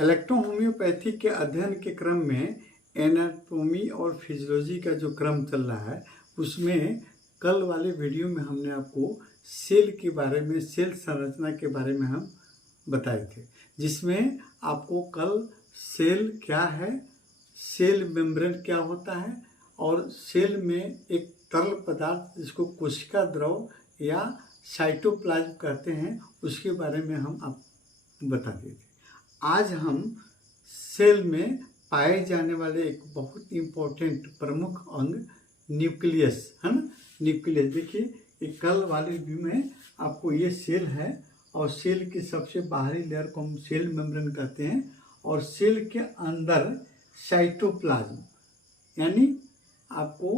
Electrohomoeopathy के अध्ययन के क्रम में एनाटॉमी और फिजियोलॉजी का जो क्रम चल रहा है उसमें कल वाले वीडियो में हमने आपको सेल के बारे में, सेल संरचना के बारे में हम बताए थे, जिसमें आपको कल सेल क्या है, सेल मेम्ब्रेन क्या होता है और सेल में एक तरल पदार्थ जिसको कोशिका द्रव या साइटोप्लाज्म कहते हैं उसके बारे में हम आपको बता दिए थे। आज हम सेल में पाए जाने वाले एक बहुत इम्पोर्टेंट प्रमुख अंग न्यूक्लियस है ना, न्यूक्लियस देखिए ये कल वाले व्यू में आपको ये सेल है और सेल के सबसे बाहरी लेयर को हम सेल मेम्ब्रेन कहते हैं और सेल के अंदर साइटोप्लाज्म यानी आपको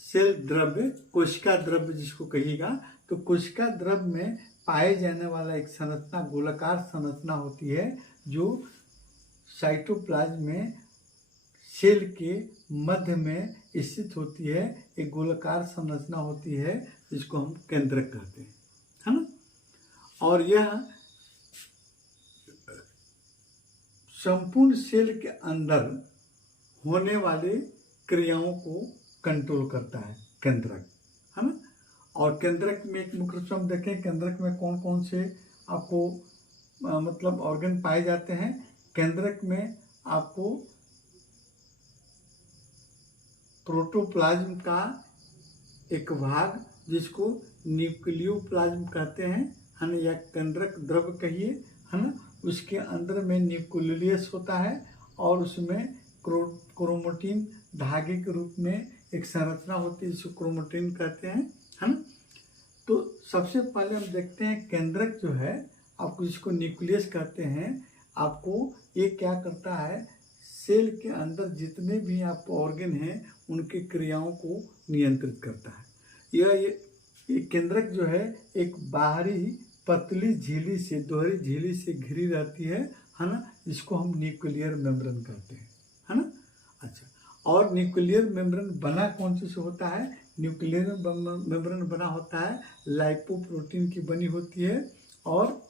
सेल द्रव्य, कोशिका द्रव्य जिसको कहिएगा, तो कोशिका द्रव्य में पाए जाने वाला एक संरचना, गोलाकार संरचना होती है जो साइटोप्लाज्म में सेल के मध्य में स्थित होती है। एक गोलाकार संरचना होती है जिसको हम केंद्रक कहते हैं, है ना। और यह संपूर्ण सेल के अंदर होने वाले क्रियाओं को कंट्रोल करता है केंद्रक, है ना। और केंद्रक में एक मुख्य रूप से हम देखें केंद्रक में कौन कौन से आपको मतलब ऑर्गन पाए जाते हैं। केंद्रक में आपको प्रोटोप्लाज्म का एक भाग जिसको न्यूक्लियोप्लाज्म कहते हैं, है ना, या केंद्रक द्रव कहिए, है ना। उसके अंदर में न्यूक्लियस होता है और उसमें क्रोमैटिन धागे के रूप में एक संरचना होती है जिसको क्रोमैटिन कहते हैं, है ना। तो सबसे पहले हम देखते हैं केंद्रक जो है आपको जिसको न्यूक्लियस कहते हैं, आपको ये क्या करता है, सेल के अंदर जितने भी आपको ऑर्गन हैं उनकी क्रियाओं को नियंत्रित करता है। ये केंद्रक जो है एक बाहरी पतली झिल्ली से, दोहरी झिल्ली से घिरी रहती है ना, जिसको हम न्यूक्लियर मेम्ब्रेन कहते हैं, है ना। अच्छा, और न्यूक्लियर मेम्ब्रेन बना कौन से होता है? न्यूक्लियर मेम्ब्रेन बना होता है लाइपोप्रोटीन की बनी होती है और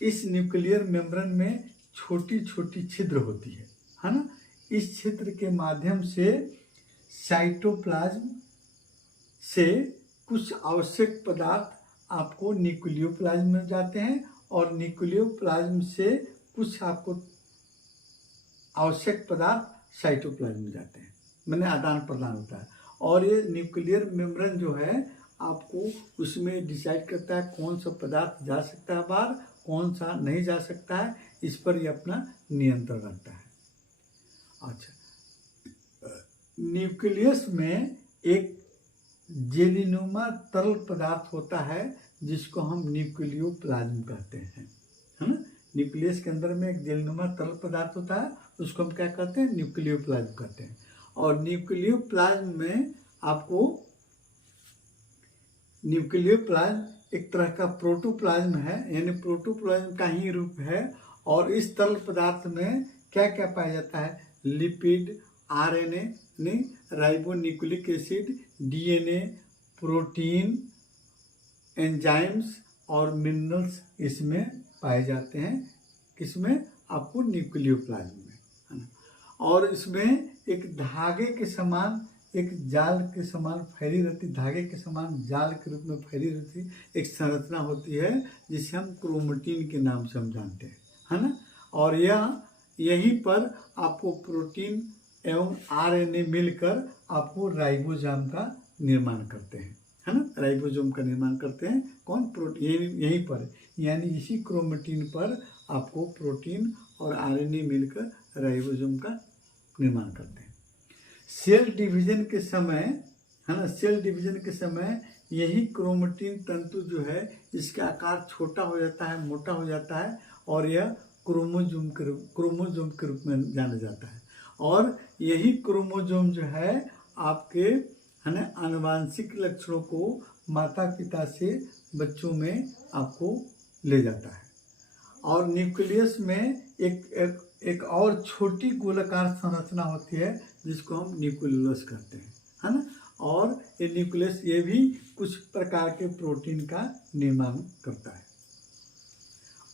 इस न्यूक्लियर मेम्ब्रेन में छोटी छोटी छिद्र होती है ना। इस छिद्र के माध्यम से साइटोप्लाज्म से कुछ आवश्यक पदार्थ आपको न्यूक्लियोप्लाज्म में जाते हैं और न्यूक्लियोप्लाज्म से कुछ आपको आवश्यक पदार्थ साइटोप्लाज्म में जाते हैं, मैंने आदान प्रदान होता है। और ये न्यूक्लियर मेम्ब्रेन जो है आपको उसमें डिसाइड करता है कौन सा पदार्थ जा सकता है बाहर, कौन सा नहीं जा सकता है, इस पर ये अपना नियंत्रण रखता है। अच्छा, न्यूक्लियस में एक जेलीनुमा तरल पदार्थ होता है जिसको हम न्यूक्लियोप्लाज्म कहते हैं, है ना। न्यूक्लियस के अंदर में एक जेलीनुमा तरल पदार्थ होता है, उसको हम क्या कहते हैं? न्यूक्लियोप्लाज्म कहते हैं। और न्यूक्लियोप्लाज्म में आपको न्यूक्लियोप्लाज्म एक तरह का प्रोटोप्लाज्म है, यानी प्रोटोप्लाज्म का ही रूप है। और इस तरल पदार्थ में क्या क्या पाया जाता है? Lipid, RNA, ribonucleic acid, DNA, protein, enzymes और मिनरल्स इसमें पाए जाते हैं। किसमें? आपको न्यूक्लियोप्लाज्म में, है ना। और इसमें एक धागे के समान, एक जाल के समान फैली रहती, धागे के समान जाल के रूप में फैली रहती एक संरचना होती है जिसे हम क्रोमैटिन के नाम से हम जानते हैं, है ना। और यहीं पर आपको प्रोटीन एवं आरएनए मिलकर आपको राइबोसोम का निर्माण करते हैं, है ना। राइबोसोम का निर्माण करते हैं कौन? प्रोटीन यहीं पर, यानी इसी क्रोमैटिन पर आपको प्रोटीन और आरएनए मिलकर राइबोसोम का निर्माण करते हैं। सेल डिवीजन के समय, है ना, सेल डिवीजन के समय यही क्रोमैटिन तंतु जो है इसका आकार छोटा हो जाता है, मोटा हो जाता है और यह क्रोमोसोम के रूप में जाना जाता है। और यही क्रोमोसोम जो है आपके, है ना, आनुवांशिक लक्षणों को माता पिता से बच्चों में आपको ले जाता है। और न्यूक्लियस में एक और छोटी गोलाकार संरचना होती है जिसको हम न्यूक्लियोलस कहते हैं, है ना। और ये न्यूक्लियस ये भी कुछ प्रकार के प्रोटीन का निर्माण करता है।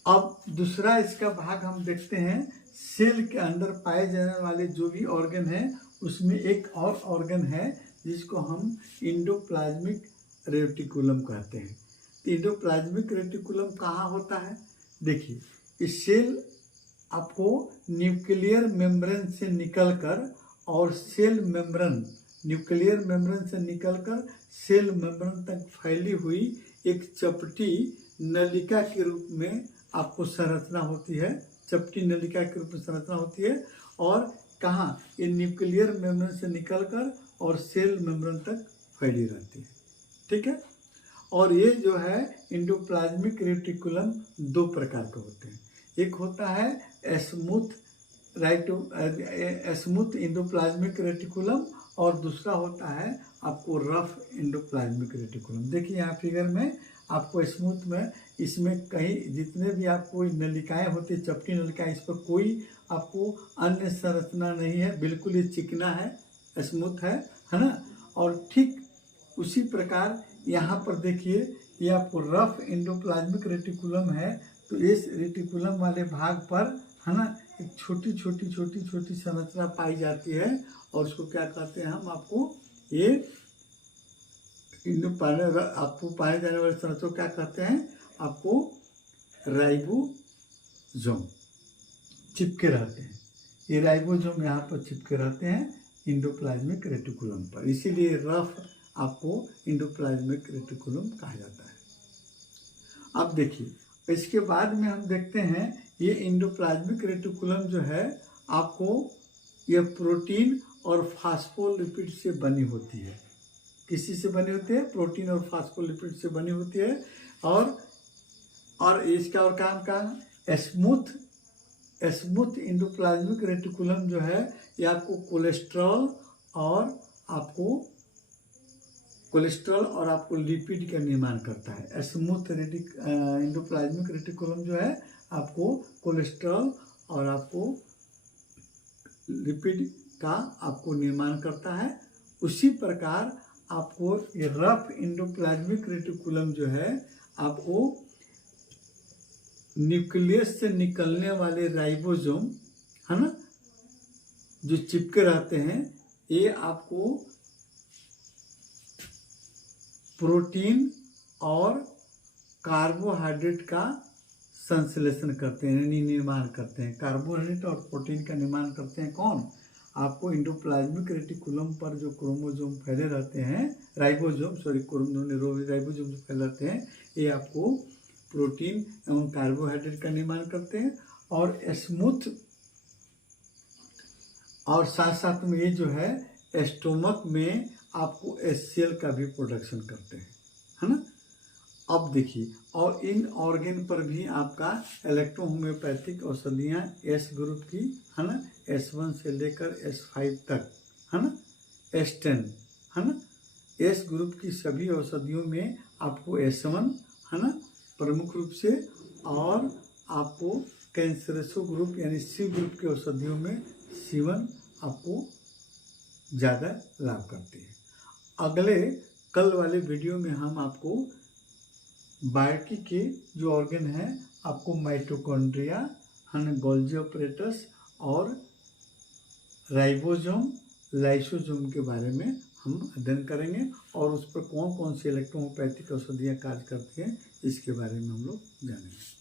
अब दूसरा इसका भाग हम देखते हैं, सेल के अंदर पाए जाने वाले जो भी ऑर्गन है उसमें एक और ऑर्गन है जिसको हम इंडोप्लाज्मिक रेटिकुलम कहते हैं। तो इंडोप्लाज्मिक रेटिकुलम कहाँ होता है? देखिए, इस सेल आपको न्यूक्लियर मेम्ब्रेन से निकलकर और सेल मेम्ब्रेन, न्यूक्लियर मेम्ब्रेन से निकलकर सेल मेम्ब्रेन तक फैली हुई एक चपटी नलिका के रूप में आपको संरचना होती है, चपटी नलिका के रूप में संरचना होती है। और कहाँ? ये न्यूक्लियर मेम्ब्रेन से निकलकर और सेल मेम्ब्रेन तक फैली रहती है। ठीक है। और ये जो है इंडोप्लाज्मिक रेटिकुलम दो प्रकार के होते हैं। एक होता है स्मूथ इंडोप्लाज्मिक रेटिकुलम और दूसरा होता है आपको रफ इंडोप्लाज्मिक रेटिकुलम। देखिए यहाँ फिगर में आपको स्मूथ में इसमें कहीं जितने भी आपको नलिकाएं होती है, चपटी नलिकाएं, इस पर कोई आपको अन्य संरचना नहीं है, बिल्कुल ये चिकना है, स्मूथ है ना। और ठीक उसी प्रकार यहाँ पर देखिए, ये आपको रफ इंडोप्लाज्मिक रेटिकुलम है। तो इस रेटिकुलम वाले भाग पर है ना एक छोटी छोटी संरचना पाई जाती है और उसको क्या कहते हैं हम, आपको ये आपको पाए जाने वाले संरचना क्या कहते हैं, आपको राइबोसोम चिपके रहते हैं। ये राइबोसोम यहाँ पर चिपके रहते हैं इंडोप्लाज्मिक रेटिकुलम पर, इसीलिए रफ आपको इंडोप्लाज्मिक रेटिकुलम कहा जाता है। अब देखिए, इसके बाद में हम देखते हैं ये इंडोप्लाज्मिक रेटिकुलम जो है आपको ये प्रोटीन और फास्फोलिपिड से बनी होती है। किसी से बनी होती है? प्रोटीन और फास्फोलिपिड से बनी होती है। और इसका और काम का स्मूथ इंडोप्लाज्मिक रेटिकुलम जो है ये आपको कोलेस्ट्रॉल और आपको लिपिड का निर्माण करता है। स्मूथ इंडोप्लाज्मिक रेटिकुलम जो है आपको कोलेस्ट्रॉल और आपको लिपिड का आपको निर्माण करता है। उसी प्रकार आपको ये रफ इंडोप्लाज्मिक रेटिकुलम जो है आपको न्यूक्लियस से निकलने वाले राइबोसोम है ना जो चिपके रहते हैं, ये आपको प्रोटीन और कार्बोहाइड्रेट का संश्लेषण करते हैं, यानी निर्माण करते हैं। कार्बोहाइड्रेट और प्रोटीन का निर्माण करते हैं कौन? आपको इंडोप्लाज्मिक रेटिकुलम पर जो क्रोमोसोम फैले रहते हैं, राइबोसोम जो फैले रहते हैं, ये आपको प्रोटीन एवं कार्बोहाइड्रेट का निर्माण करते हैं। और स्मूथ और साथ साथ में ये जो है स्टोमक में आपको HCl का भी प्रोडक्शन करते हैं, है ना। अब देखिए, और इन ऑर्गन पर भी आपका इलेक्ट्रोहोम्योपैथिक औषधियाँ S ग्रुप की है ना, S1 से लेकर S5 तक है ना, S10 है ना, S ग्रुप की सभी औषधियों में आपको S1 है ना प्रमुख रूप से, और आपको कैंसरसो ग्रुप यानी C ग्रुप के औषधियों में C1 आपको ज़्यादा लाभ करती है। कल वाले वीडियो में हम आपको बायोटी के जो ऑर्गन है आपको माइटोकॉन्ड्रिया है ना, गोल्जी ऑपरेटस और राइबोसोम, लाइसोसोम के बारे में हम अध्ययन करेंगे और उस पर कौन कौन सी इलेक्ट्रोहोम्योपैथिक औषधियाँ कार्य करती हैं इसके बारे में हम लोग जानेंगे।